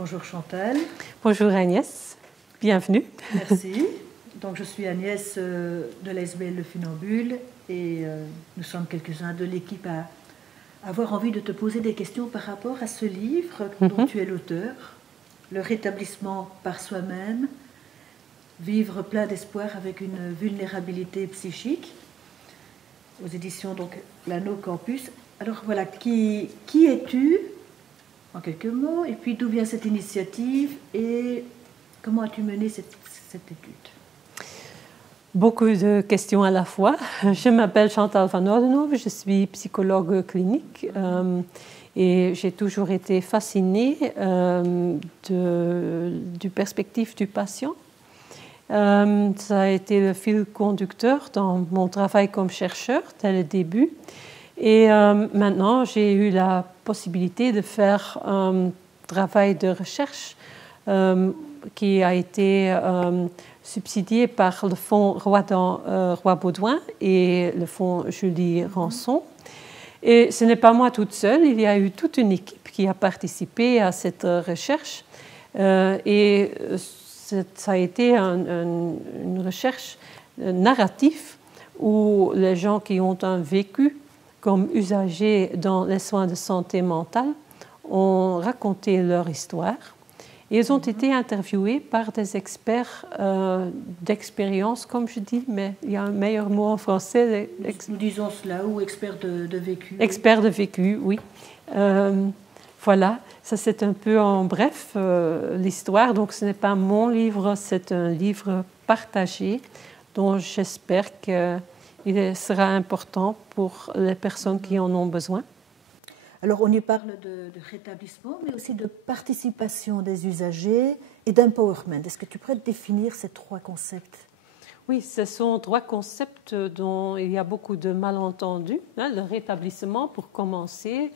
Bonjour Chantal. Bonjour Agnès, bienvenue. Merci. Donc je suis Agnès de l'ASBL Le Funambule et nous sommes quelques-uns de l'équipe à avoir envie de te poser des questions par rapport à ce livre dont tu es l'auteur, Le rétablissement par soi-même, vivre plein d'espoir avec une vulnérabilité psychique, aux éditions donc L'Anneau Campus. Alors voilà, qui es-tu en quelques mots, et puis d'où vient cette initiative et comment as-tu mené cette étude? Beaucoup de questions à la fois. Je m'appelle Chantal van Oudenhoven, je suis psychologue clinique et j'ai toujours été fascinée du perspective du patient. Ça a été le fil conducteur dans mon travail comme chercheur dès le début. Et maintenant, j'ai eu la possibilité de faire un travail de recherche qui a été subsidié par le fonds Roi-Baudouin et le fonds Julie Rançon. Et ce n'est pas moi toute seule, il y a eu toute une équipe qui a participé à cette recherche. Et ça a été une recherche narrative où les gens qui ont un vécu comme usagers dans les soins de santé mentale ont raconté leur histoire. Et ils ont été interviewés par des experts d'expérience, comme je dis, mais il y a un meilleur mot en français. Nous disons cela, ou experts de vécu. Experts de vécu, oui. Voilà, ça c'est un peu en bref l'histoire. Donc ce n'est pas mon livre, c'est un livre partagé dont j'espère qu'il sera important pour les personnes qui en ont besoin. Alors, on y parle de rétablissement, mais aussi de participation des usagers et d'empowerment. Est-ce que tu pourrais définir ces trois concepts? Oui, ce sont trois concepts dont il y a beaucoup de malentendus. Le rétablissement, pour commencer,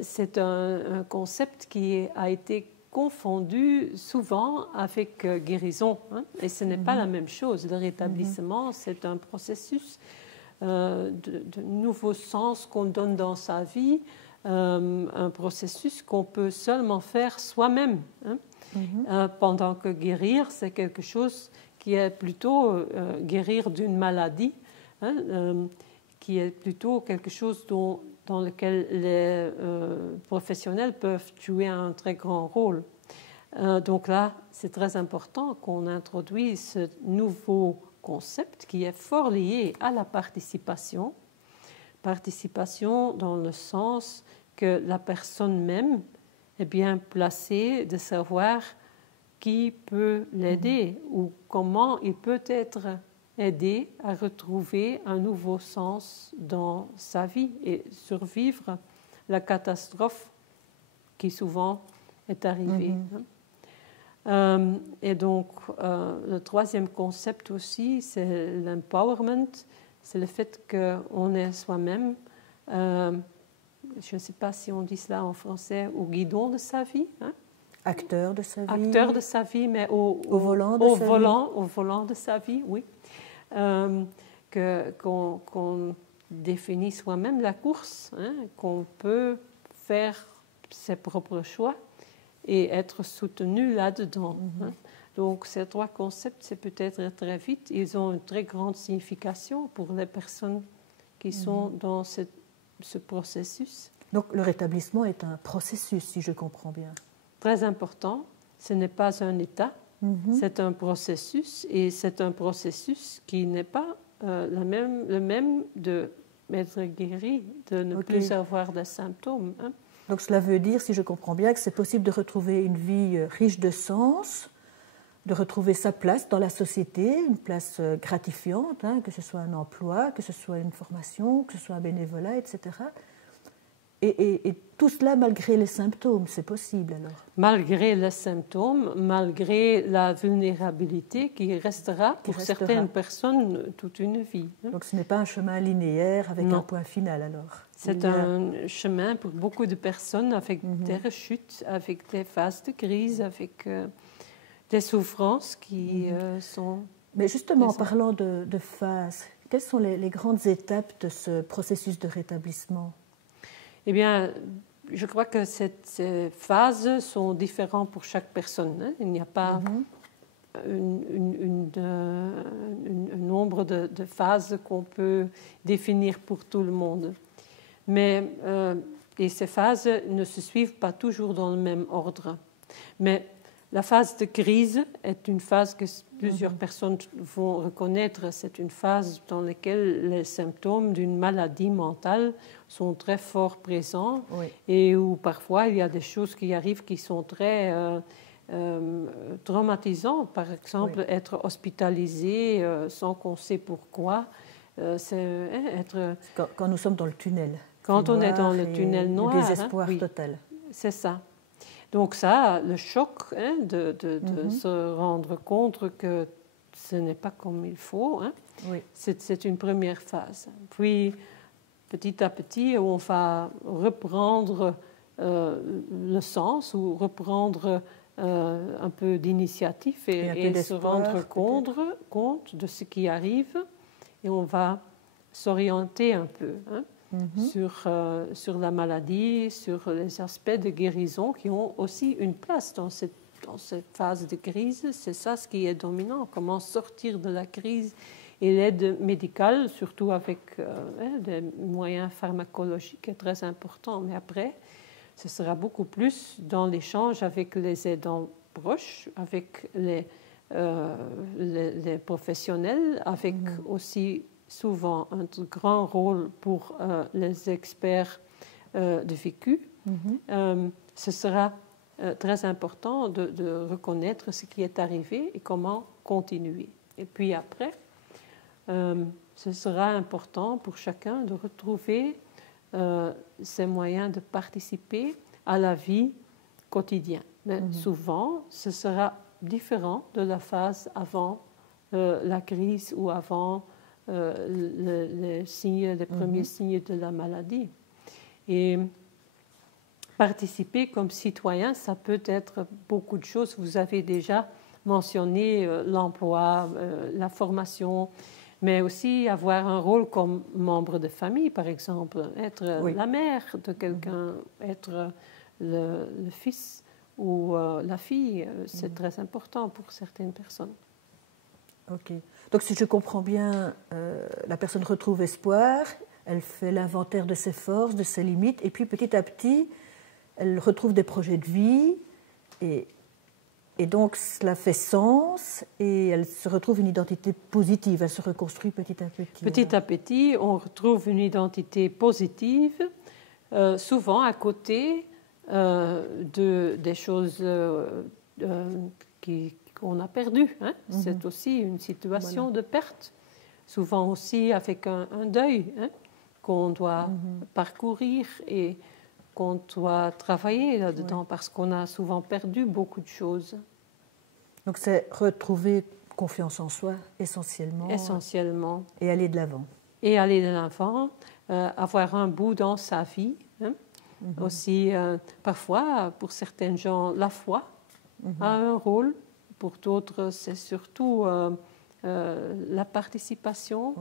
c'est un concept qui a été confondu souvent avec guérison. Et ce n'est pas la même chose. Le rétablissement, c'est un processus de nouveau sens qu'on donne dans sa vie, un processus qu'on peut seulement faire soi-même. Pendant que guérir, c'est quelque chose qui est plutôt guérir d'une maladie, qui est plutôt quelque chose dans lequel les professionnels peuvent jouer un très grand rôle. Donc là, c'est très important qu'on introduise ce nouveau concept qui est fort lié à la participation. Participation dans le sens que la personne même est bien placée de savoir qui peut l'aider ou comment il peut être aidé à retrouver un nouveau sens dans sa vie et survivre la catastrophe qui souvent est arrivée. Et donc, le troisième concept aussi, c'est l'empowerment. C'est le fait qu'on est soi-même, je ne sais pas si on dit cela en français, au guidon de sa vie. Acteur de sa vie. Acteur de sa vie, mais au volant de sa vie, oui. Qu'on définit soi-même la course, qu'on peut faire ses propres choix et être soutenu là-dedans. Donc, ces trois concepts, c'est peut-être très vite, ils ont une très grande signification pour les personnes qui sont dans ce processus. Donc, le rétablissement est un processus, si je comprends bien. Très important. Ce n'est pas un état, c'est un processus, et c'est un processus qui n'est pas le même d'être guéri, de ne plus avoir de symptômes. Donc, cela veut dire, si je comprends bien, que c'est possible de retrouver une vie riche de sens, de retrouver sa place dans la société, une place gratifiante, que ce soit un emploi, que ce soit une formation, que ce soit un bénévolat, etc. Et tout cela malgré les symptômes, c'est possible alors? Malgré les symptômes, malgré la vulnérabilité qui restera pour certaines personnes toute une vie. Donc ce n'est pas un chemin linéaire avec un point final alors? C'est un chemin pour beaucoup de personnes avec des rechutes, avec des phases de crise, avec des souffrances qui sont... Mais justement, en parlant de phases, quelles sont les grandes étapes de ce processus de rétablissement? Eh bien, je crois que ces phases sont différentes pour chaque personne. Hein. Il n'y a pas un nombre de phases qu'on peut définir pour tout le monde. Mais et ces phases ne se suivent pas toujours dans le même ordre. Mais la phase de crise est une phase que plusieurs personnes vont reconnaître. C'est une phase dans laquelle les symptômes d'une maladie mentale sont très fort présents et où parfois il y a des choses qui arrivent qui sont très traumatisantes. Par exemple, être hospitalisé sans qu'on sait pourquoi. C'est être... Quand nous sommes dans le tunnel. Quand on est dans le tunnel noir. Le désespoir total. C'est ça. Donc ça, le choc de se rendre compte que ce n'est pas comme il faut, c'est une première phase. Puis, petit à petit, on va reprendre le sens ou reprendre un peu d'initiative et se rendre compte de ce qui arrive. Et on va s'orienter un peu. Sur la maladie, sur les aspects de guérison qui ont aussi une place dans cette phase de crise. C'est ça ce qui est dominant, comment sortir de la crise. Et l'aide médicale, surtout avec des moyens pharmacologiques, est très important. Mais après, ce sera beaucoup plus dans l'échange avec les aidants proches, avec les professionnels, avec aussi souvent un grand rôle pour les experts de vécu. Ce sera très important de reconnaître ce qui est arrivé et comment continuer. Et puis après, ce sera important pour chacun de retrouver ses moyens de participer à la vie quotidienne. Mais souvent, ce sera différent de la phase avant la crise ou avant les premiers signes de la maladie. Et participer comme citoyen, ça peut être beaucoup de choses. Vous avez déjà mentionné l'emploi, la formation, mais aussi avoir un rôle comme membre de famille, par exemple, être la mère de quelqu'un, être le fils ou la fille, c'est très important pour certaines personnes. Ok. Donc, si je comprends bien, la personne retrouve espoir, elle fait l'inventaire de ses forces, de ses limites, et puis petit à petit, elle retrouve des projets de vie, et donc cela fait sens, et elle se retrouve une identité positive, elle se reconstruit petit à petit. Petit à petit, on retrouve une identité positive, souvent à côté des choses qu'on a perdues. C'est aussi une situation de perte, souvent aussi avec un deuil qu'on doit parcourir et qu'on doit travailler là-dedans parce qu'on a souvent perdu beaucoup de choses. Donc c'est retrouver confiance en soi essentiellement. Essentiellement. Et aller de l'avant. Et aller de l'avant, avoir un bout dans sa vie. Aussi, parfois, pour certains gens, la foi a un rôle. Pour d'autres, c'est surtout la participation.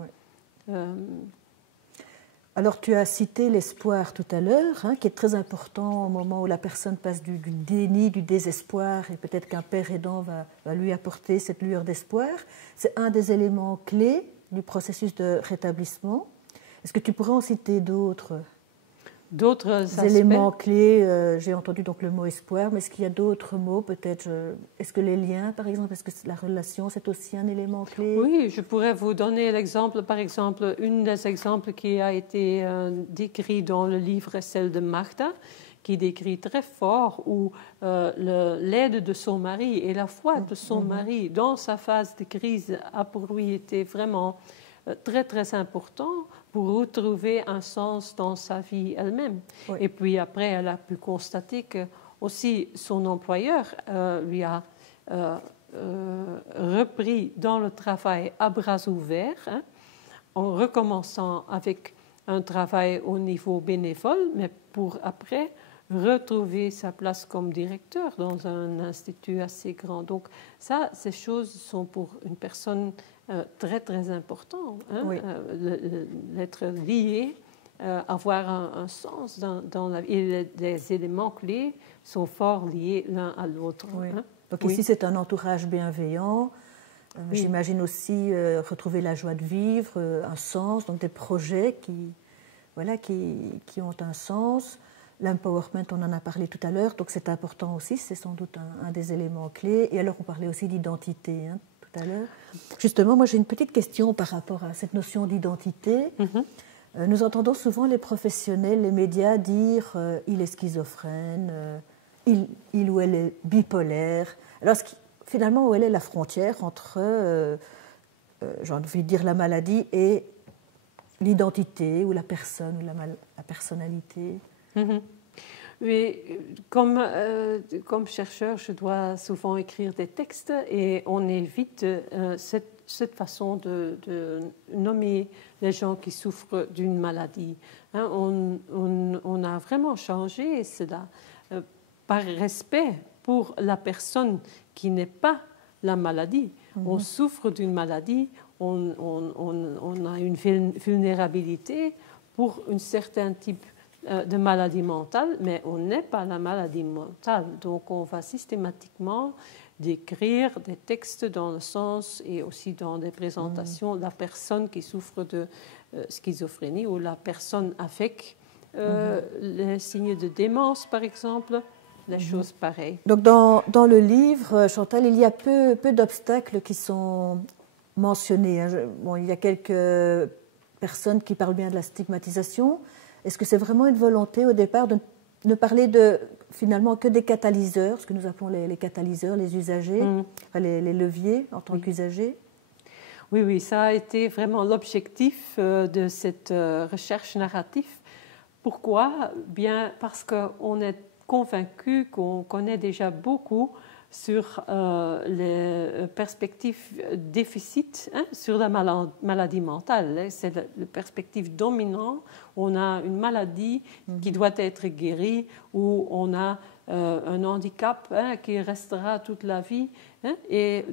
Alors, tu as cité l'espoir tout à l'heure, qui est très important au moment où la personne passe du déni, du désespoir, et peut-être qu'un père aidant va lui apporter cette lueur d'espoir. C'est un des éléments clés du processus de rétablissement. Est-ce que tu pourrais en citer d'autres? D'autres éléments clés, j'ai entendu donc le mot espoir, mais est-ce qu'il y a d'autres mots peut-être? Est-ce que les liens, par exemple, est-ce que la relation, c'est aussi un élément clé? Oui, je pourrais vous donner l'exemple, par exemple, une des exemples qui a été décrit dans le livre est celle de Martha, qui décrit très fort où l'aide de son mari et la foi de son mari dans sa phase de crise a pour lui été vraiment très, très important pour retrouver un sens dans sa vie elle-même. Oui. Et puis après, elle a pu constater que aussi son employeur lui a repris dans le travail à bras ouverts, en recommençant avec un travail au niveau bénévole, mais pour après retrouver sa place comme directeur dans un institut assez grand. Donc ça, ces choses sont pour une personne très, très importantes. Oui. L'être lié avoir un sens dans la vie. Et les éléments clés sont fort liés l'un à l'autre. Oui. Hein? Donc ici, c'est un entourage bienveillant. Oui. J'imagine aussi retrouver la joie de vivre, un sens, donc des projets qui ont un sens. L'empowerment, on en a parlé tout à l'heure, donc c'est important aussi, c'est sans doute un des éléments clés. Et alors, on parlait aussi d'identité tout à l'heure. Justement, moi, j'ai une petite question par rapport à cette notion d'identité. Nous entendons souvent les professionnels, les médias dire il est schizophrène, il ou elle est bipolaire. Alors, finalement, où elle est la frontière entre, j'ai envie de dire, la maladie et l'identité ou la personne ou la personnalité? Oui, comme chercheur, je dois souvent écrire des textes et on évite cette façon de nommer les gens qui souffrent d'une maladie. Hein, on a vraiment changé cela par respect pour la personne qui n'est pas la maladie. On souffre d'une maladie, on a une vulnérabilité pour un certain type de maladie mentale, mais on n'est pas la maladie mentale. Donc on va systématiquement décrire des textes dans le sens et aussi dans des présentations la personne qui souffre de schizophrénie ou la personne avec les signes de démence, par exemple, des choses pareilles. Donc dans le livre, Chantal, il y a peu d'obstacles qui sont mentionnés. Bon, il y a quelques personnes qui parlent bien de la stigmatisation. Est-ce que c'est vraiment une volonté au départ de ne parler finalement que des catalyseurs, ce que nous appelons les catalyseurs, les usagers, enfin les leviers en tant qu'usagers? Oui, ça a été vraiment l'objectif de cette recherche narrative. Pourquoi? Bien parce qu'on est convaincu qu'on connaît déjà beaucoup sur les perspectives déficit sur la maladie mentale. C'est la perspective dominante. On a une maladie qui doit être guérie ou on a un handicap qui restera toute la vie et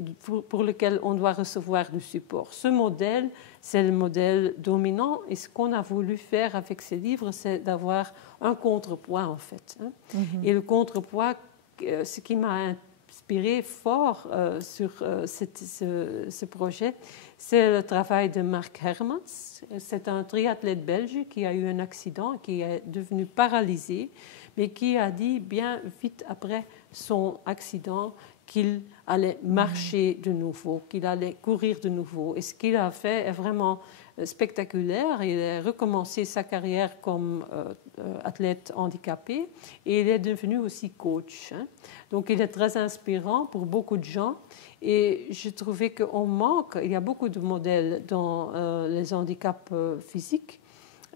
pour lequel on doit recevoir du support. Ce modèle, c'est le modèle dominant et ce qu'on a voulu faire avec ces livres, c'est d'avoir un contrepoids en fait. Et le contrepoids, ce qui m'a inspiré fort sur ce projet, c'est le travail de Mark Hermans. C'est un triathlète belge qui a eu un accident, qui est devenu paralysé, mais qui a dit bien vite après son accident qu'il allait marcher de nouveau, qu'il allait courir de nouveau. Et ce qu'il a fait est vraiment spectaculaire. Il a recommencé sa carrière comme athlète handicapé et il est devenu aussi coach. Donc il est très inspirant pour beaucoup de gens et je trouvais qu'on manque, il y a beaucoup de modèles dans les handicaps physiques,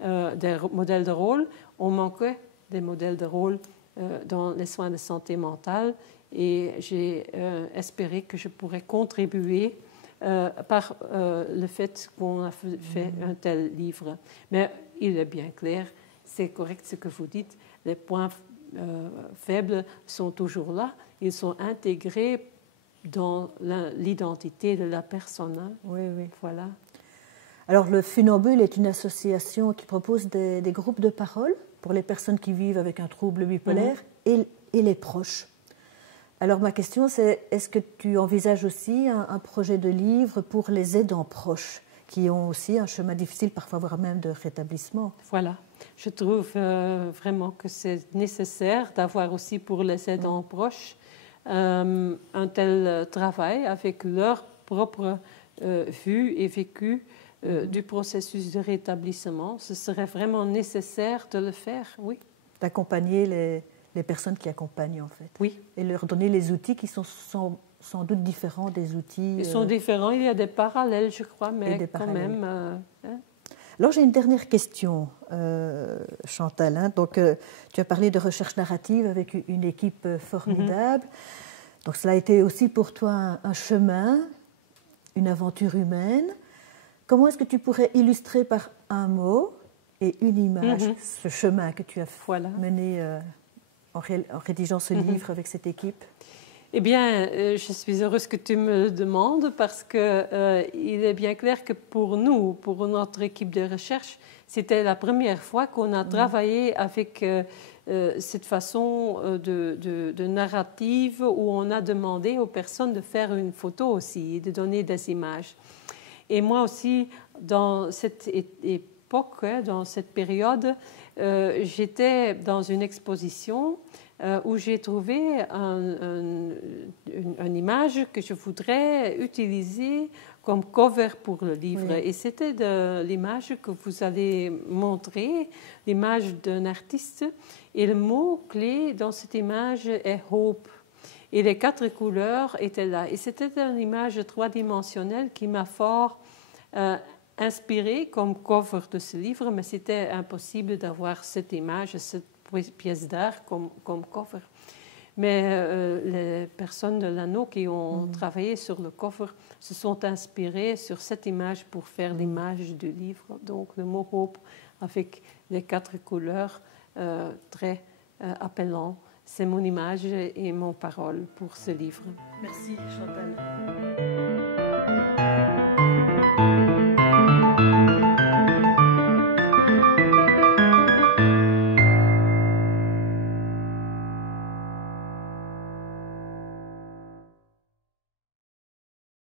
des modèles de rôle, on manquait des modèles de rôle dans les soins de santé mentale et j'ai espéré que je pourrais contribuer par le fait qu'on a fait un tel livre. Mais il est bien clair, c'est correct ce que vous dites, les points faibles sont toujours là, ils sont intégrés dans l'identité de la personne. Oui. Voilà. Alors le Funambule est une association qui propose des groupes de parole pour les personnes qui vivent avec un trouble bipolaire et les proches. Alors ma question c'est, est-ce que tu envisages aussi un projet de livre pour les aidants proches qui ont aussi un chemin difficile, parfois voire même de rétablissement? Voilà, je trouve vraiment que c'est nécessaire d'avoir aussi pour les aidants proches un tel travail avec leur propre vue et vécu du processus de rétablissement. Ce serait vraiment nécessaire de le faire, oui. D'accompagner les personnes qui accompagnent en fait. Oui. Et leur donner les outils qui sont sans doute différents des outils... Ils sont différents, il y a des parallèles je crois, mais quand même... Alors j'ai une dernière question, Chantal. Donc, tu as parlé de recherche narrative avec une équipe formidable. Donc cela a été aussi pour toi un chemin, une aventure humaine. Comment est-ce que tu pourrais illustrer par un mot et une image ce chemin que tu as mené en rédigeant ce livre avec cette équipe? Eh bien, je suis heureuse que tu me le demandes parce que il est bien clair que pour nous, pour notre équipe de recherche, c'était la première fois qu'on a travaillé avec cette façon de narrative où on a demandé aux personnes de faire une photo aussi et de donner des images. Et moi aussi, dans cette époque, dans cette période, j'étais dans une exposition où j'ai trouvé une image que je voudrais utiliser comme cover pour le livre. Oui. Et c'était l'image que vous allez montrer, l'image d'un artiste. Et le mot-clé dans cette image est « hope ». Et les 4 couleurs étaient là. Et c'était une image 3-dimensionnelle qui m'a fort inspirée comme cover de ce livre, mais c'était impossible d'avoir cette image, cette pièce d'art comme cover. Mais les personnes de l'anneau qui ont travaillé sur le cover se sont inspirées sur cette image pour faire l'image du livre. Donc le mot « hope » avec les 4 couleurs très appellant. C'est mon image et mon parole pour ce livre. Merci Chantal.